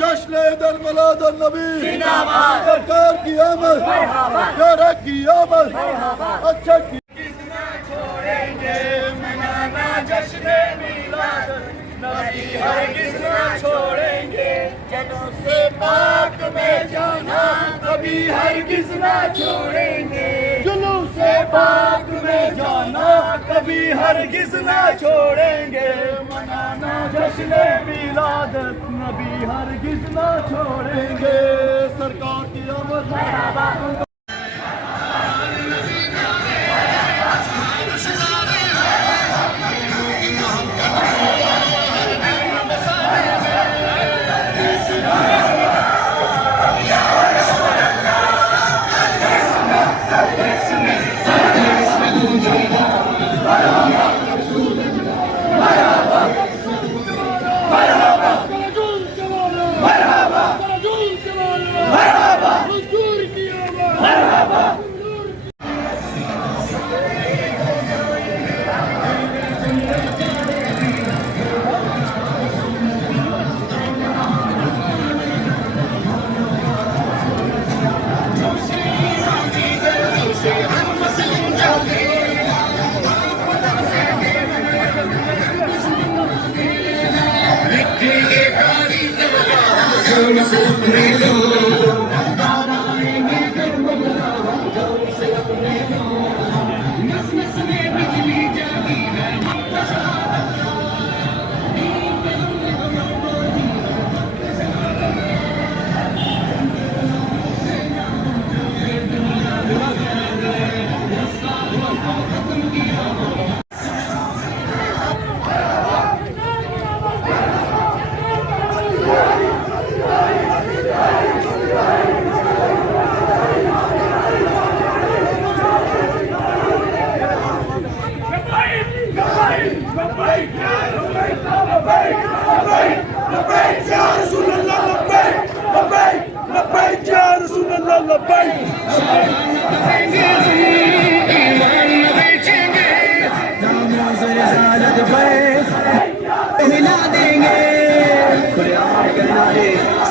جشن عید المیلاد النبی سرکار کی آمد پیارے کی آمد اچھا کی چھوڑیں گے منانا جشن میلاد نبی ہرگز نہ چھوڑیں گے جلوس پاک میں جانا کبھی ہرگز نہ چھوڑیں گے جلوس پاک میں جانا کبھی ہرگز نہ چھوڑیں گے منانا جشن میلاد نبی ہرگز نہ چھوڑیں گے سرکار کی آمد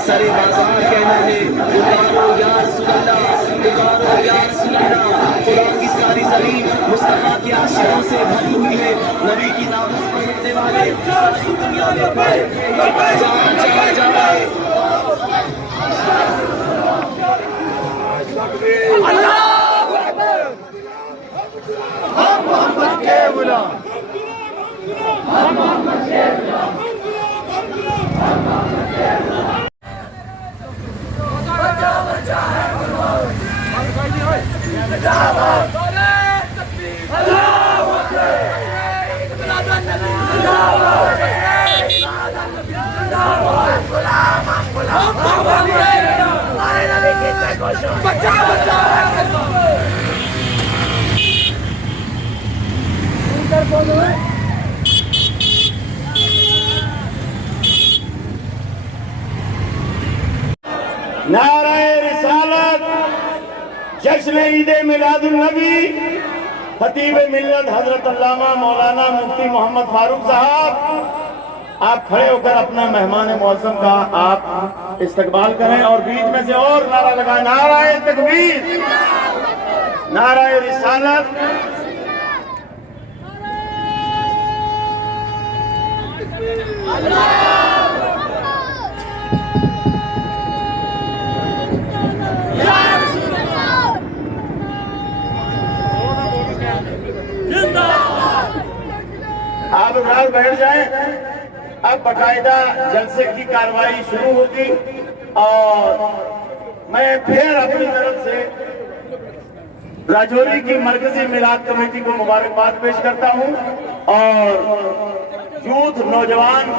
سارے بازار کہنا ہے پکارو یا رسول اللہ، پکارو یا رسول اللہ۔ خدا کی ساری زمین مصطفیٰ کے عاشقوں سے بھری ہوئی ہے، نبی کی ناموس پر ملنے والے ساری دنیا میں جان چلا جائے۔ اللہ اکبر، ہم محمد کے غلام، ہم محمد کے غلام، ہم محمد کے غلام۔ نعرہ رسالت، جشن عید میلاد النبی، خطیب ملت حضرت علامہ مولانا مفتی محمد فاروق صاحب، آپ کھڑے ہو کر اپنا مہمان معظم کا آپ استقبال کریں اور بیچ میں سے اور نعرہ لگائیں، نعرہ تکبیر، نعرہ رسالت۔ آپ افراد بیٹھ جائیں، اب باقاعدہ جلسے کی کارروائی شروع ہوگی اور میں پھر اپنی طرف سے راجوری کی مرکزی میلاد کمیٹی کو مبارکباد پیش کرتا ہوں اور یوتھ نوجوان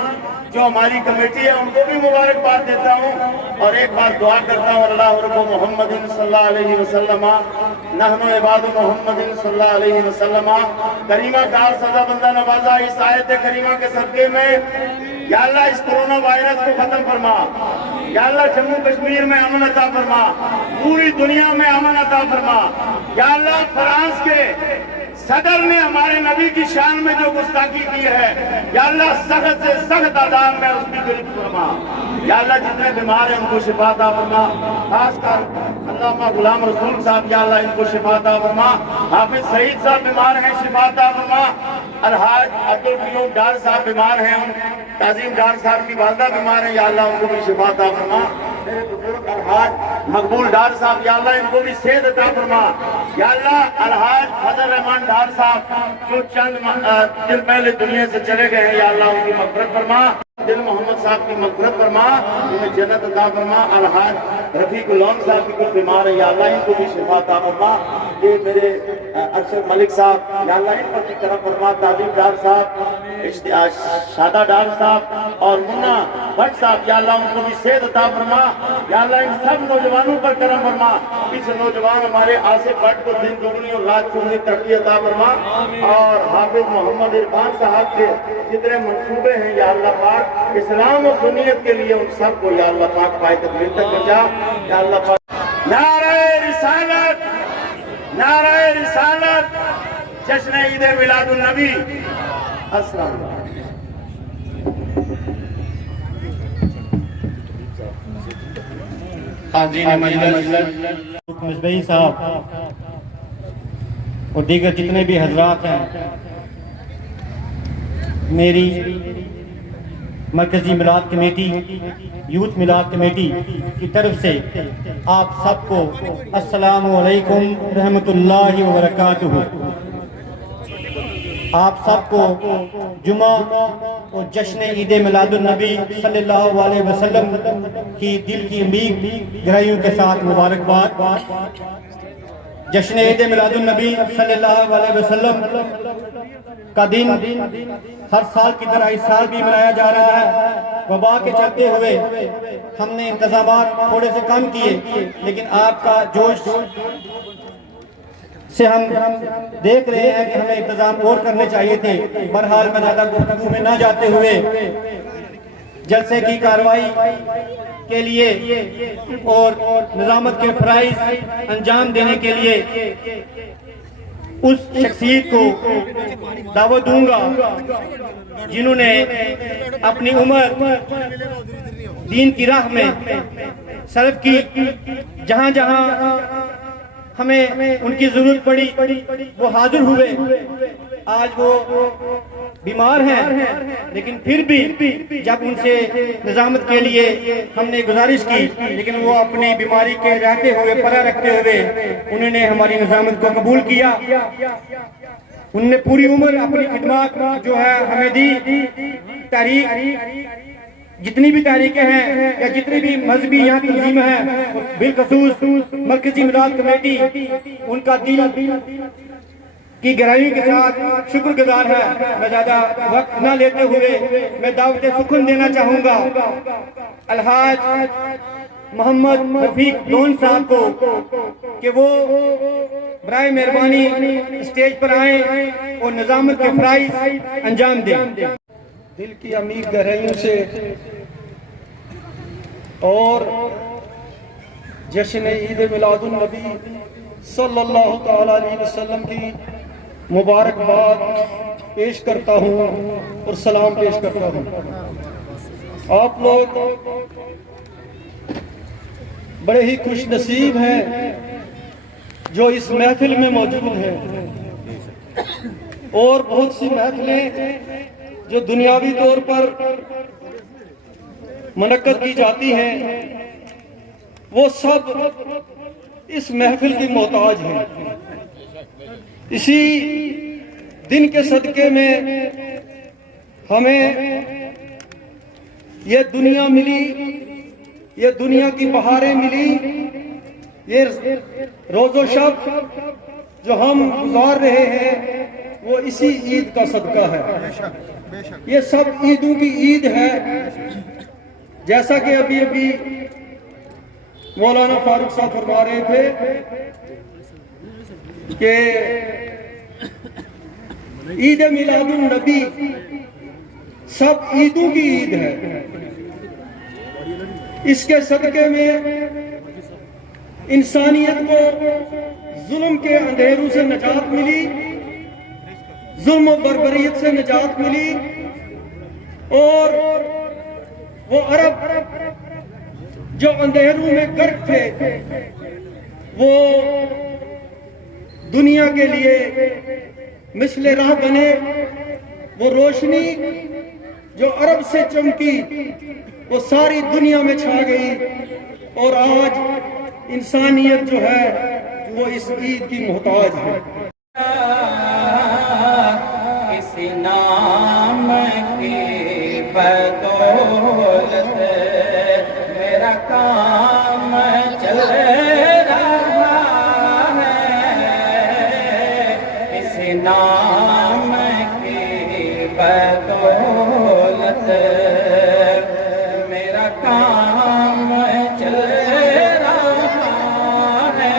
جو ہماری کمیٹی ہے ان کو بھی مبارکباد دیتا ہوں اور ایک بار دعا کرتا ہوں، اللہ رب محمد صلی اللہ علیہ وسلم نحن عباد محمد صلی اللہ علیہ وسلم۔ کریمہ کار سزا بندہ نوازا اس آیت کریمہ کے صدقے میں یا اللہ اس کرونا وائرس کو ختم فرما، یا اللہ جموں کشمیر میں امن عطا فرما، پوری دنیا میں امن عطا فرما، یا اللہ فرانس کے صدر نے ہمارے نبی کی شان میں جو گستاخی کی ہے یا اللہ سخت سے سخت عذاب میں اس کی گرفت فرما یا اللہ جتنے بیمار ہیں ان کو شفا عطا فرما خاص کر علامہ غلام رسول صاحب یا اللہ ان کو شفا عطا فرما حافظ سعید صاحب بیمار ہیں شفا عطا فرما الحاج عبدالقیوم ڈار صاحب بیمار ہیں تعظیم ڈار صاحب کی والدہ بیمار ہیں یا اللہ ان کو بھی شفا عطا فرما میرے بزرگ الحاج مقبول ڈار صاحب یا اللہ ان کو بھی صحت عطا فرما یا اللہ الحاج فضل رحمان ڈار صاحب جو چند دن پہلے دنیا سے چلے گئے ہیں یا اللہ ان کی مغفرت فرما دل محمد صاحب کی مغفرت فرما انہیں جنت عطا فرما الحاج رفیق العلم صاحب کی کچھ بیمار ہے یا اللہ ان کو بھی شفا عطا فرما یہ میرے ارشد ملک صاحب یا اللہ ان پر بھی کرم فرما تعلیم ڈار صاحب شادہ ڈار صاحب اور منا بٹ صاحب یا اللہ ان کو بھی صحت عطا فرما یا اللہ ان سب نوجوانوں پر کرم فرما اس نوجوان ہمارے آصف بٹ کو دن دگنی اور رات چگنی ترقی عطا فرما اور حافظ محمد عرفان صاحب کے جتنے منصوبے ہیں یا اللہ پاک اسلام و سنیت کے لیے ان سب کو یا اللہ پاک پائے تکمیل تک پہنچا یا اللہ پاک نعرہ رسالت نعرہ رسالت جشن عید میلاد النبی السلام حاضرین مجلس مصباحی صاحب اور دیگر جتنے بھی حضرات ہیں میری مرکزی میلاد کمیٹی یوتھ میلاد کمیٹی کی طرف سے آپ سب کو السلام علیکم رحمۃ اللہ وبرکاتہ۔ آپ سب کو جمعہ اور جشن عید میلاد النبی صلی اللہ علیہ وسلم کی دل کی عمیق گہرائیوں کے ساتھ مبارکباد۔ جشن عید میلاد النبی صلی اللہ علیہ وسلم کا دن ہر سال کی طرح اس سال بھی منایا جا رہا ہے۔ وبا کے چلتے ہوئے ہم نے انتظامات تھوڑے سے کم کیے، لیکن آپ کا جوش سے ہم دیکھ رہے ہیں کہ ہمیں انتظام اور کرنے چاہیے تھے۔ بہرحال میں زیادہ گفتگو میں نہ جاتے ہوئے جلسے کی کارروائی کے لیے اور نظامت کے فرائض انجام دینے کے لیے اس شخصیت کو دعوت دوں گا جنہوں نے اپنی عمر دین کی راہ میں صرف کی، جہاں جہاں ہمیں ان کی ضرورت پڑی وہ حاضر ہوئے۔ آج وہ بیمار ہیں لیکن پھر بھی جب ان سے نظامت کے لیے ہم نے گزارش کی، لیکن وہ اپنی بیماری کے رہتے ہوئے پرہ رکھتے ہوئے انہوں نے ہماری نظامت کو قبول کیا۔ انہوں نے پوری عمر اپنی خدمات جو ہے ہمیں دی۔ تاریخ جتنی بھی تاریخیں ہیں یا جتنی بھی مذہبی یہاں تنظیمیں ہیں بالخصوص مرکزی میلاد کمیٹی ان کا دل کی گہرائیوں کے ساتھ شکر گزار ہے۔ میں زیادہ وقت نہ لیتے ہوئے میں دعوت سخن دینا چاہوں گا الحاج محمد رفیق ڈون صاحب کو کہ وہ برائے مہربانی اسٹیج پر آئیں اور نظامت کے فرائض انجام دیں۔ دل کی عمیق گہرائیوں سے اور جشن عید میلاد النبی صلی اللہ تعالی علیہ وسلم کی مبارکباد پیش کرتا ہوں اور سلام پیش کرتا ہوں۔ آپ لوگ بڑے ہی خوش نصیب ہیں جو اس محفل میں موجود ہیں، اور بہت سی محفلیں جو دنیاوی طور پر منعقد کی جاتی ہیں وہ سب اس محفل کی محتاج ہیں۔ اسی دن کے صدقے میں ہمیں یہ دنیا ملی، یہ دنیا کی بہاریں ملی، یہ روز و شب جو ہم گزار رہے ہیں وہ اسی عید کا صدقہ ہے۔ یہ سب عیدوں کی عید ہے، جیسا کہ ابھی مولانا فاروق صاحب فرما رہے تھے کہ عید میلاد النبی سب عیدوں کی عید ہے۔ اس کے صدقے میں انسانیت کو ظلم کے اندھیروں سے نجات ملی ظلم و بربریت سے نجات ملی، اور وہ عرب جو اندھیروں میں غرق تھے وہ دنیا کے لیے مثل راہ بنے۔ وہ روشنی جو عرب سے چمکی وہ ساری دنیا میں چھا گئی، اور آج انسانیت جو ہے وہ اس عید کی محتاج ہے۔ اس نام کی بدولت میرا کام چل رہا ہے، اس نام کی بدولت میرا کام چل رہا ہے،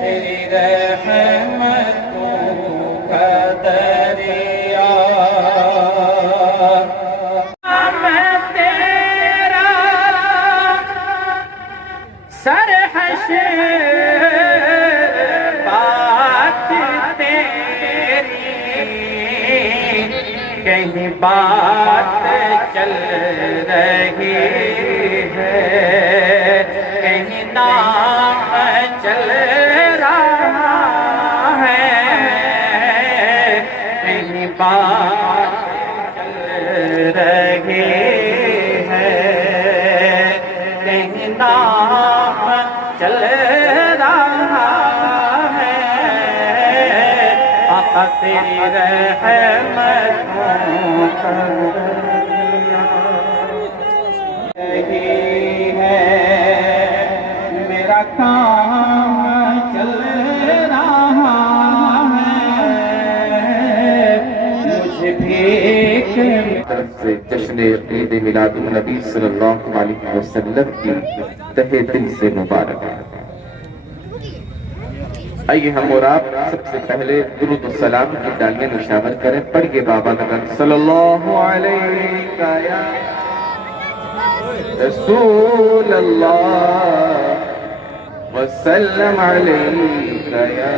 تیری رحمتوں کا دریا میں تیرا سرحشر بات تیری کہیں بات چل رہی ہے، کہیں نام چل رہا ہے، کہیں بات چل رہی ہے، کہیں نام چل رہا ہے، آقا تیری رحمتوں کا رہی ہے، میرا کام چل رہا ہے، مجھے بھی طرف سے جشن عید میلاد النبی صلی اللہ علیہ وسلم کی تہہ دل سے مبارک ہے۔ آئیے ہم اور آپ سب سے پہلے درود و سلام کی ڈالیاں نشاور کریں۔ پڑھیے بابا نگر صلی اللہ علیہ یا رسول اللہ وسلم علیہ یا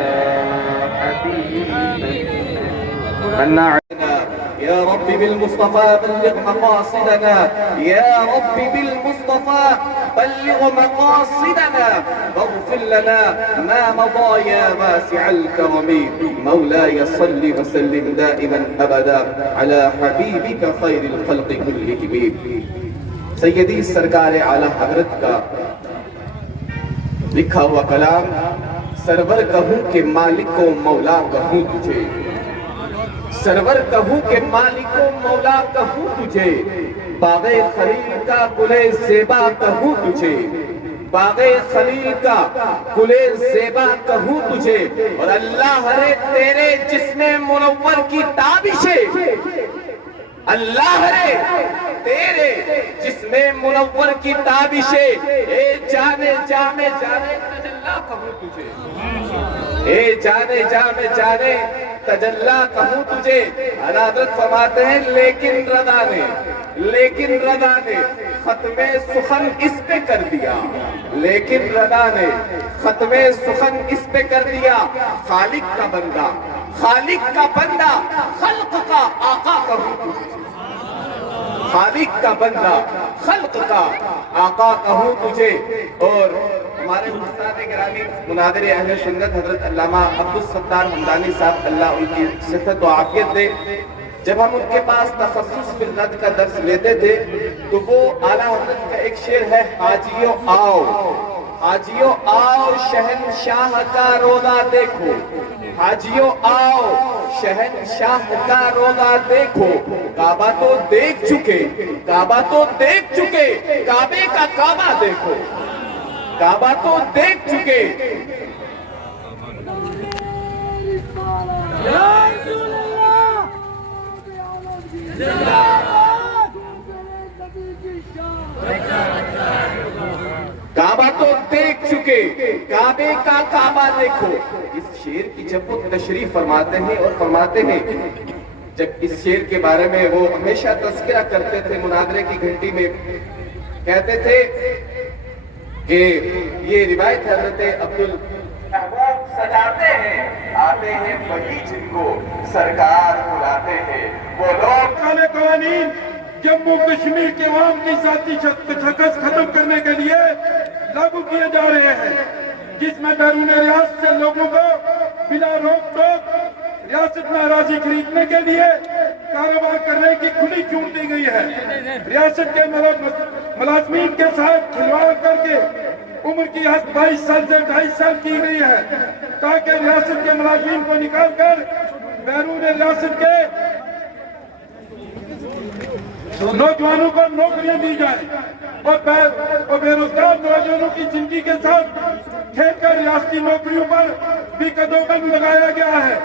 حبیب يا رب بالمصطفى بلغ مقاصدنا، يا رب بالمصطفى بلغ مقاصدنا، واغفر لنا ما مضى يا واسع الكرم، مولاي صل وسلم دائما ابدا على حبيبك خير الخلق كلهم۔ سیدی سرکار اعلی حضرت کا لکھا ہوا کلام، سرور کہوں کہ مالک و مولا کہوں تجھے، سرور کہوں کہ مالک و مولا کہوں تجھے، باغ خلیل کا گل زیبا کہوں تجھے، باغ خلیل کا گل زیبا کہوں تجھے، اور اللہ رے تیرے جسم منور کی تابشیں، اللہ رے تیرے جسم منور کی تابشیں، اے جانے جانے جانے تجلا کہوں تجھے، اے جانے جانے جانے تجلا کہوں تجھے۔ حضرت فرماتے ہیں لیکن رضا نے ختم سخن اس پہ کر دیا، لیکن رضا نے ختم سخن اس پہ کر دیا، خالق کا بندہ خلق کا آقا کہوں تجھے، خالق کا بندہ خلق کا آقا کہوں تجھے۔ اور ہمارے استاد گرامی مناظر اہل سنت حضرت علامہ عبدالستار حمدانی صاحب، اللہ ان کی صحت و عافیت دے، جب ہم ان کے پاس تخصص فی الرد کا درس لیتے تھے تو وہ اعلیٰ حضرت کا ایک شعر ہے، حاجیو آؤ شہنشاہ کا روضہ دیکھو، حاجیو آؤ شہنشاہ کا روضہ دیکھو، کعبہ تو دیکھ چکے، کعبے کا کعبہ دیکھو، کعبہ تو دیکھ چکے۔ کعبہ تو دیکھ چکے، کعبے کا کعبہ دیکھو۔ اس شعر کی جب وہ تشریح فرماتے ہیں اور فرماتے ہیں، جب اس شعر کے بارے میں وہ ہمیشہ تذکرہ کرتے تھے مناظرے کی گھنٹی میں، کہتے تھے کہ یہ روایت حضرت عبدالمحبوب سجاتے ہیں، آتے ہیں وہی جن کو سرکار بلاتے ہیں، وہ لوگ کالے قوانین جموں کشمیر کے عوام کی ذاتی شکست ختم کرنے کے لیے لاگو کیے جا رہے ہیں، جس میں بیرون ریاست سے لوگوں کو بلا روک ٹوک ریاست میں اراضی خریدنے کے لیے کاروبار کرنے کی کھلی چھوٹ دی گئی ہے۔ ریاست کے ملازمین کے ساتھ کھلواڑ کر کے عمر کی حد 22 سال سے 2.5 سال کی گئی ہے، تاکہ ریاست کے ملازمین کو نکال کر بیرون ریاست کے نوجوانوں کو نوکریاں دی جائیں اور بے روزگار نوجوانوں کی زندگی کے ساتھ کھیل کر ریاستی نوکریوں پر بھی قدم لگایا گیا ہے،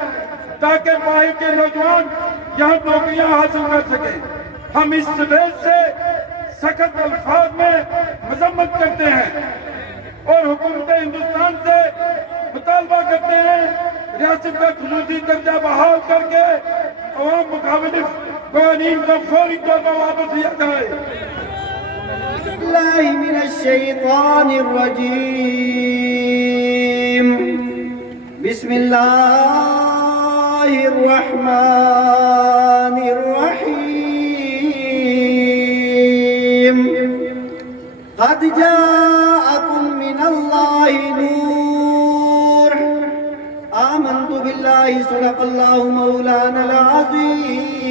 تاکہ باہر کے نوجوان یہاں نوکریاں حاصل کر سکیں۔ ہم اس سٹیج سے سخت الفاظ میں مذمت کرتے ہیں اور حکومت ہندوستان سے مطالبہ کرتے ہیں ریاست کا خصوصی درجہ بحال کر کے عوام مخالف قوانین کو فوری طور پر واپس لیا جائے۔ اللہ من الشیطان الرجیم، بسم اللہ الرحمن الرحیم، قد جاءکم من اللہ نور، آمنت باللہ صدق اللہ مولانا العظیم،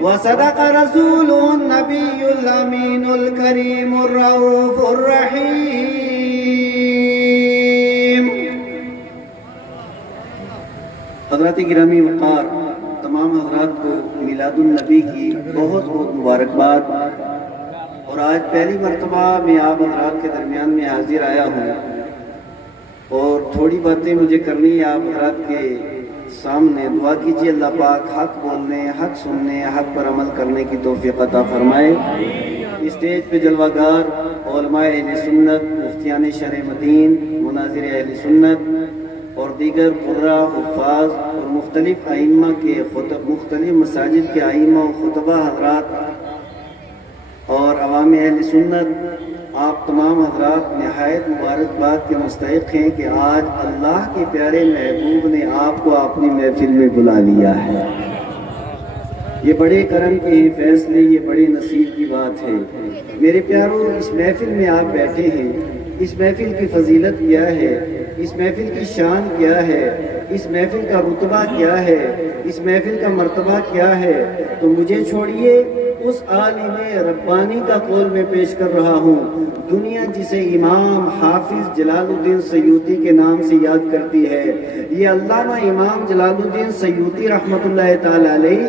وصدق رسول النبی الامین الکریم الرؤوف الرحیم۔ حضرات گرامی وقار، تمام حضرات کو میلاد النبی کی بہت بہت مبارکباد، اور آج پہلی مرتبہ میں آپ حضرات کے درمیان میں حاضر آیا ہوں، اور تھوڑی باتیں مجھے کرنی ہے آپ حضرات کے سامنے۔ دعا کیجیے اللہ پاک حق بولنے، حق سننے، حق پر عمل کرنے کی توفیق عطا فرمائے۔ اسٹیج پہ جلوہ گار علماء اہل سنت، مفتیان شرع مدین، مناظر اہل سنت اور دیگر قراء، حفاظ اور مختلف ائمہ کے مختلف مساجد کے ائمہ و خطبہ حضرات اور عوام اہل سنت، آپ تمام حضرات نہایت مبارکباد کے مستحق ہیں کہ آج اللہ کے پیارے محبوب نے آپ کو اپنی محفل میں بلا لیا ہے۔ یہ بڑے کرم کے فیصلے، یہ بڑے نصیب کی بات ہے۔ میرے پیاروں، اس محفل میں آپ بیٹھے ہیں، اس محفل کی فضیلت کیا ہے، اس محفل کی شان کیا ہے، اس محفل کا رتبہ کیا ہے، اس محفل کا مرتبہ کیا ہے، تو مجھے چھوڑیے اس عالم ربانی کا قول میں پیش کر رہا ہوں۔ دنیا جسے امام حافظ جلال الدین سیوطی کے نام سے یاد کرتی ہے، یہ علامہ امام جلال الدین سیوطی رحمۃ اللہ تعالی علیہ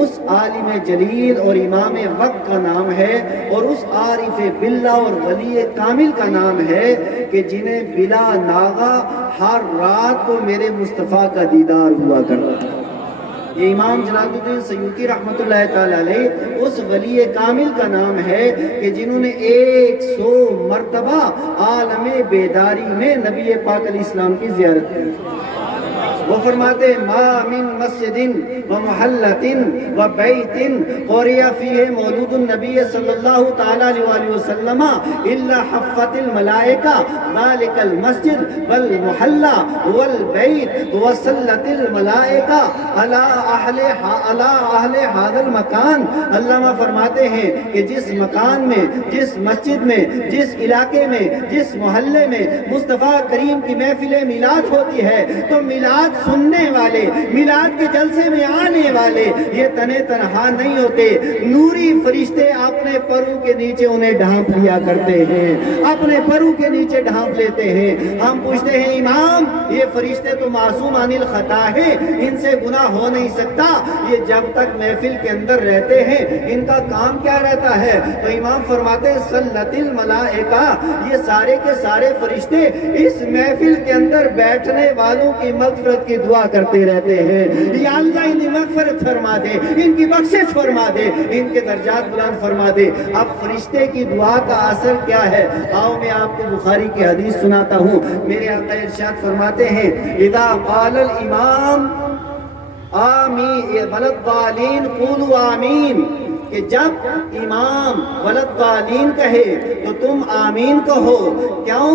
اس عالم جلیل اور امام وقت کا نام ہے، اور اس عارف باللہ اور ولی کامل کا نام ہے کہ جنہیں بلا ناغہ ہر رات کو میرے مصطفیٰ کا دیدار ہوا کرتا ہے۔ یہ امام جلال الدین سیوطی رحمۃ اللہ تعالی علیہ اس ولی کامل کا نام ہے کہ جنہوں نے 100 مرتبہ عالم بیداری میں نبی پاک علیہ السلام کی زیارت کی۔ وہ فرماتے ہیں ما من مسجد و محلت و بیت قرئ فیہ مولود النبی صلی اللہ تعالی علیہ وسلم الا حفت الملائکہ ذالک المسجد والمحلہ والبیت وصلت الملائکہ علی اہل هذا المکان۔ علامہ فرماتے ہیں کہ جس مکان میں، جس مسجد میں، جس علاقے میں، جس محلے میں مصطفیٰ کریم کی محفل میلاد ہوتی ہے تو میلاد سننے والے، میلاد کے جلسے میں آنے والے یہ تنے تنہا نہیں ہوتے، نوری فرشتے اپنے پرو کے نیچے انہیں ڈھانپ لیا کرتے ہیں، اپنے پرو کے نیچے ڈھانپ لیتے ہیں۔ ہم پوچھتے ہیں امام یہ فرشتے تو معصوم عن الخطا ہے، ان سے گناہ ہو نہیں سکتا، یہ جب تک محفل کے اندر رہتے ہیں ان کا کام کیا رہتا ہے؟ تو امام فرماتے ہیں صلت الملائکہ، یہ سارے کے سارے فرشتے اس محفل کے اندر بیٹھنے والوں کی مغفرت کی دعا کرتے رہتے ہیں، یا اللہ انہیں مغفرت فرما دے، ان کی بخشش فرما دے، ان کے درجات بلند فرما دے۔ اب فرشتے کی دعا کا اثر کیا ہے؟ آؤ میں آپ کو بخاری کی حدیث سناتا ہوں۔ میرے آقا ارشاد فرماتے ہیں اذا قال الامام آمین وللضالین قولوا آمین، کہ جب امام ولدالین کہے تو تم آمین کہو. کیوں؟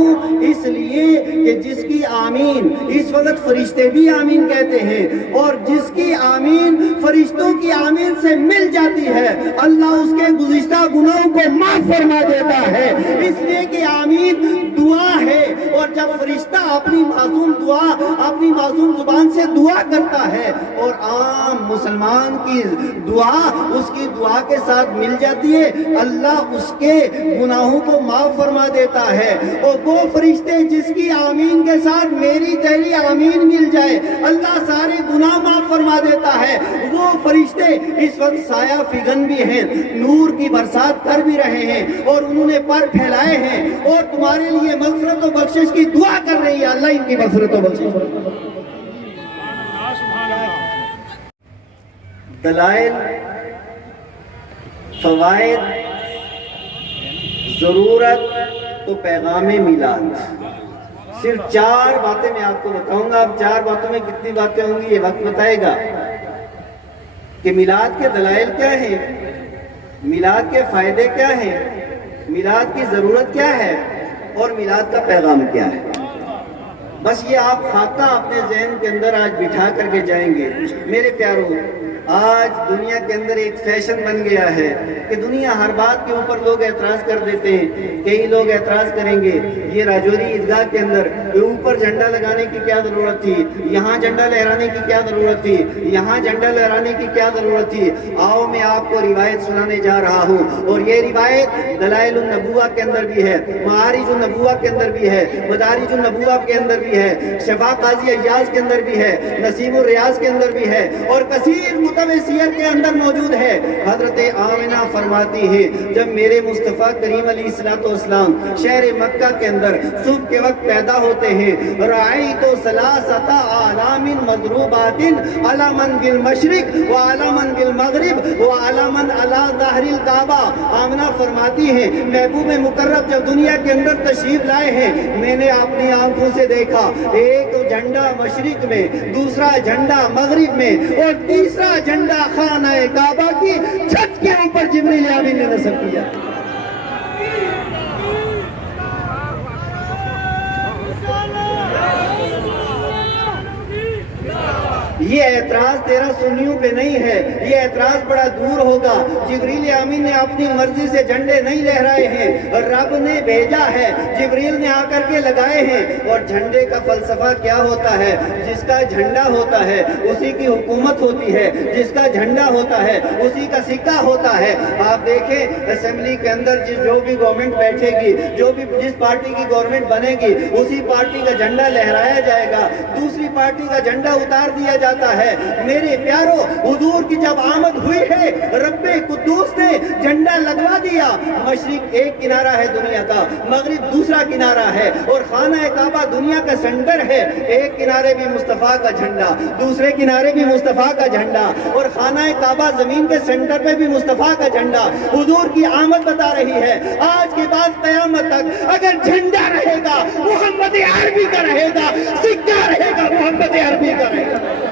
اس لیے کہ جس کی آمین اس وقت فرشتے بھی آمین کہتے ہیں، اور جس کی آمین فرشتوں کی آمین سے مل جاتی ہے اللہ اس کے گزشتہ گناہوں کو معاف فرما دیتا ہے. اس لیے کہ آمین دعا ہے، اور جب فرشتہ اپنی معصوم دعا اپنی معصوم زبان سے دعا کرتا ہے اور عام مسلمان کی دعا اس کی دعا کے ساتھ مل جاتی ہے، اللہ اس کے گناہوں کو معاف فرما دیتا ہے. اور وہ فرشتے جس کی آمین کے ساتھ میری تیری آمین مل جائے اللہ سارے گناہ معاف فرما دیتا ہے. وہ فرشتے اس وقت سایہ فگن بھی ہیں، نور کی برسات کر بھی رہے ہیں، اور انہوں نے پر پھیلائے ہیں اور تمہارے لیے مغفرت و بخشش کی دعا کر رہی ہے. اللہ ان کی مغفرت و بخشش. دلائل، فوائد، ضرورت تو پیغام میلاد. صرف 4 باتیں میں آپ کو بتاؤں گا. اب 4 باتوں میں کتنی باتیں ہوں گی یہ وقت بتائے گا کہ میلاد کے دلائل کیا ہیں، میلاد کے فائدے کیا ہیں، میلاد کی ضرورت کیا ہے، اور میلاد کا پیغام کیا ہے. بس یہ آپ خاکہ اپنے ذہن کے اندر آج بٹھا کر کے جائیں گے. میرے پیاروں، آج دنیا کے اندر ایک فیشن بن گیا ہے کہ دنیا ہر بات کے اوپر لوگ اعتراض کر دیتے ہیں. کئی لوگ اعتراض کریں گے یہ راجوری عیدگاہ کے اندر اوپر جھنڈا لگانے کی کیا ضرورت تھی، یہاں جھنڈا لہرانے کی کیا ضرورت تھی، یہاں جھنڈا لہرانے کی کیا ضرورت تھی. آؤ میں آپ کو روایت سنانے جا رہا ہوں، اور یہ روایت دلائل النبوہ کے اندر بھی ہے، معارج النبوہ کے اندر بھی ہے، مدارج النبوہ کے اندر بھی ہے، شفا قاضی ایاز کے اندر بھی ہے، نسیم الریاض کے اندر بھی ہے، اور کثیر کتب سیر کے اندر موجود ہے. حضرت آمنہ فرماتی ہے جب میرے مصطفیٰ کریم علیہ السلام شہر مکہ کے اندر صبح کے وقت پیدا ہوتے ہیں، رأیت ثلاثۃ اعلام مضروبات علما بالمشرق وعلما بالمغرب وعلما علی ظہر الکعبہ. آمنہ فرماتی ہے محبوب مقرب جب دنیا کے اندر تشریف لائے ہیں میں نے اپنی آنکھوں سے دیکھا ایک جھنڈا مشرق میں، دوسرا جھنڈا مغرب میں، اور تیسرا جھنڈا خانہ کعبہ کی چھت کے اوپر جبریل امین نے نصب کیا. یہ اعتراض تیرا سنیوں پہ نہیں ہے، یہ اعتراض بڑا دور ہوگا. جبریل امین نے اپنی مرضی سے جھنڈے نہیں لہرائے ہیں، رب نے بھیجا ہے، جبریل نے آ کر کے لگائے ہیں. اور جھنڈے کا فلسفہ کیا ہوتا ہے؟ جس کا جھنڈا ہوتا ہے اسی کی حکومت ہوتی ہے، جس کا جھنڈا ہوتا ہے اسی کا سکہ ہوتا ہے. آپ دیکھیں اسمبلی کے اندر جو بھی گورنمنٹ بیٹھے گی، جس پارٹی کی گورنمنٹ بنے گی اسی پارٹی کا جھنڈا لہرایا جائے گا، دوسری پارٹی کا جھنڈا اتار دیا جاتا ہے. میرے پیارو، حضور کی جب آمد ہوئی ہے رب قدوس نے جھنڈا لگوا دیا. مشرق ایک کنارہ ہے دنیا کا، مغرب دوسرا کنارہ ہے، اور خانہ کعبہ دنیا کا سینٹر ہے. ایک کنارے بھی مصطفیٰ کا جھنڈا، دوسرے کنارے بھی مصطفیٰ کا جھنڈا، اور خانہ کعبہ زمین کے سینٹر پہ بھی مصطفیٰ کا جھنڈا. حضور کی آمد بتا رہی ہے آج کے بعد قیامت تک اگر جھنڈا رہے گا محمد عربی کا رہے گا، سکہ رہے گا محمد عربی کا رہے گا.